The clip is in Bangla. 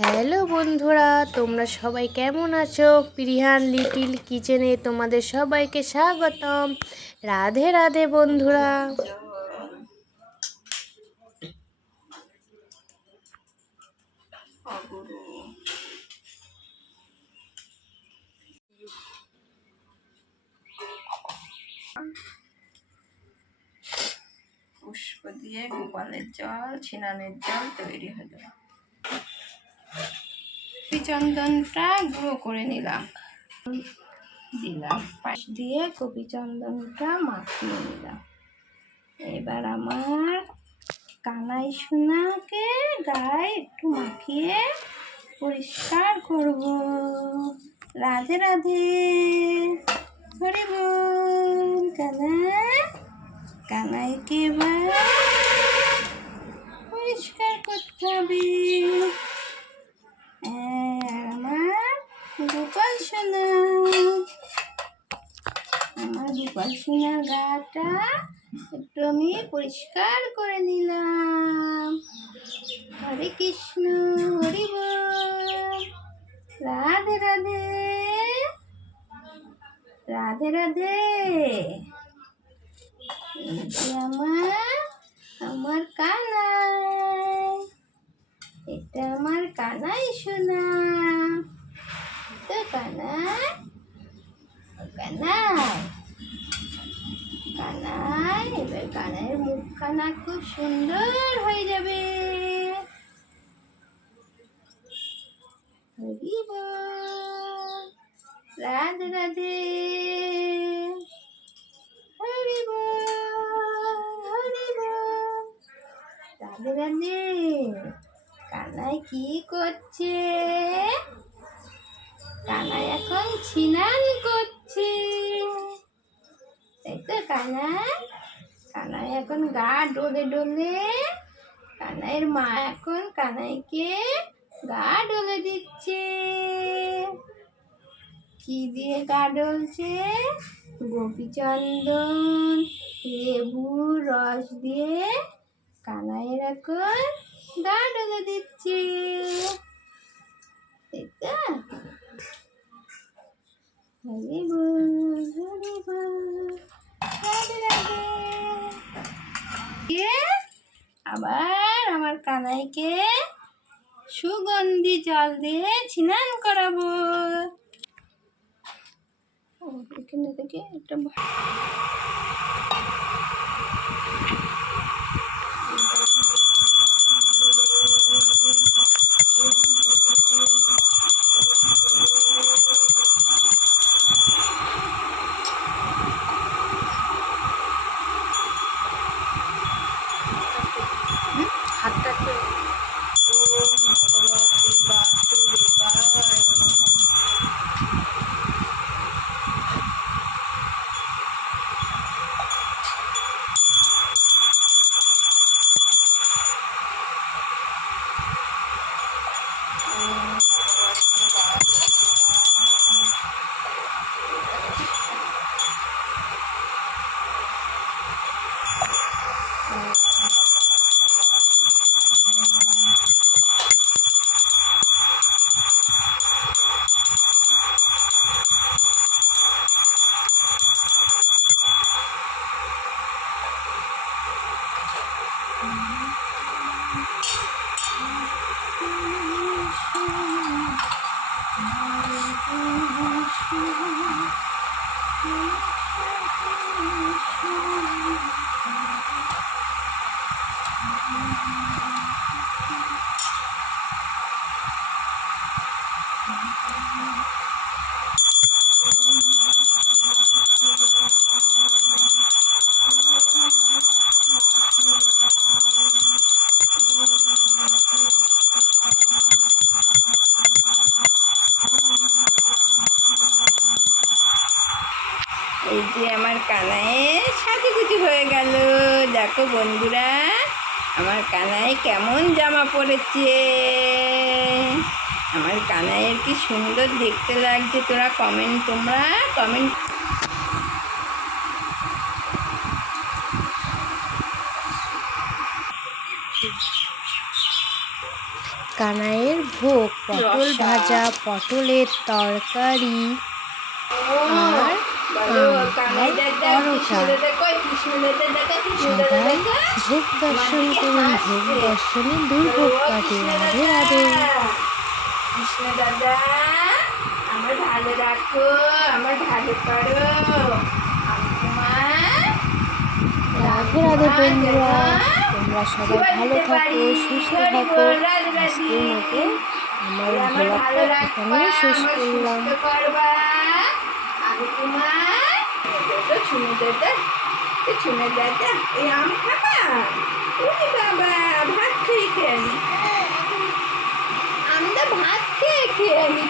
হ্যালো বন্ধুরা, তোমরা সবাই কেমন আছো? প্রিয়ান লিটিল কিচেনে তোমাদের সবাইকে স্বাগতম। রাধে রাধে বন্ধুরা। পুষ্প দিয়ে গোপালের জল ছিনানের জল তৈরি হলো। চন্দনটা গুঁড়ো করে নিলাম, পাশ দিয়ে কপি চন্দনটা মাখিয়ে নিলাম। এবার আমার কানাই সোনাকে গায়ে একটু মাখিয়ে পরিষ্কার করব। রাধে রাধে, হরি বল। কানাইকে এবার পরিষ্কার করতে হবে। আমার গোপাল সোনা গাটা একটু আমি পরিষ্কার করে নিলাম। হরে কৃষ্ণ, হরি বল। রাধে রাধে, রাধে রাধে। আমার কানাই, এটা আমার কানাই সোনা। তো কানাই এবার কানাইয়ের মুখখানা খুব সুন্দর হয়ে যাবে। হরি বল। রাধে রাধে, হরি বল, হরি বল। রাধে রাধে। কানাই কি করছে? কানাই এখন ছিনান করছে, তাই তো? কানাই এখন গা ডলে ডলে, কানাইয়ের মা এখন কানাইকে গা ডলে দিচ্ছে। কি দিয়ে গা ডলছে? গোপীচন্দন লেবুর রস দিয়ে কানাইয়ের এখন গা ডলে দিচ্ছে, তাই তো? হরি বল, হরি বল। রাধে রাধে। আবার আমার কানাইকে সুগন্ধি জল দিয়ে স্নান করাবো। এখানে থেকে একটা হাতটা তো ভগবতী বাসুদেবায়। এই যে আমার কানাইয়ের সাজুগুজু হয়ে গেল। দেখো বন্ধুরা, আমার কানাই কেমন জামা পরেছে। আমার কানাইয়ের কি সুন্দর দেখতে লাগছে। তোমরা কমেন্ট। কানাইয়ের ভোগ, পটল ভাজা, পটলের তরকারি আর পরোটা। সবাই ভোগ দর্শন করুন, ভোগ দর্শনে দুর্ভোগ কাটে। রাধে রাধে। কৃষ্ণ দাদা আমার ভালো রাখো, আমার ভালো করো। রাধে রাধে বন্ধুরা, তোমরা সবাই ভালো থাকো, সুস্থ থাকো। আজকের মতো আমার ব্লগটা এখানেই শেষ করলাম। শুনে দাদা এই আম খাবা? ওরে বাবা, ভাত খেয়ে খেয়ে আমি, আমরা ভাত খেয়ে খেয়ে আমি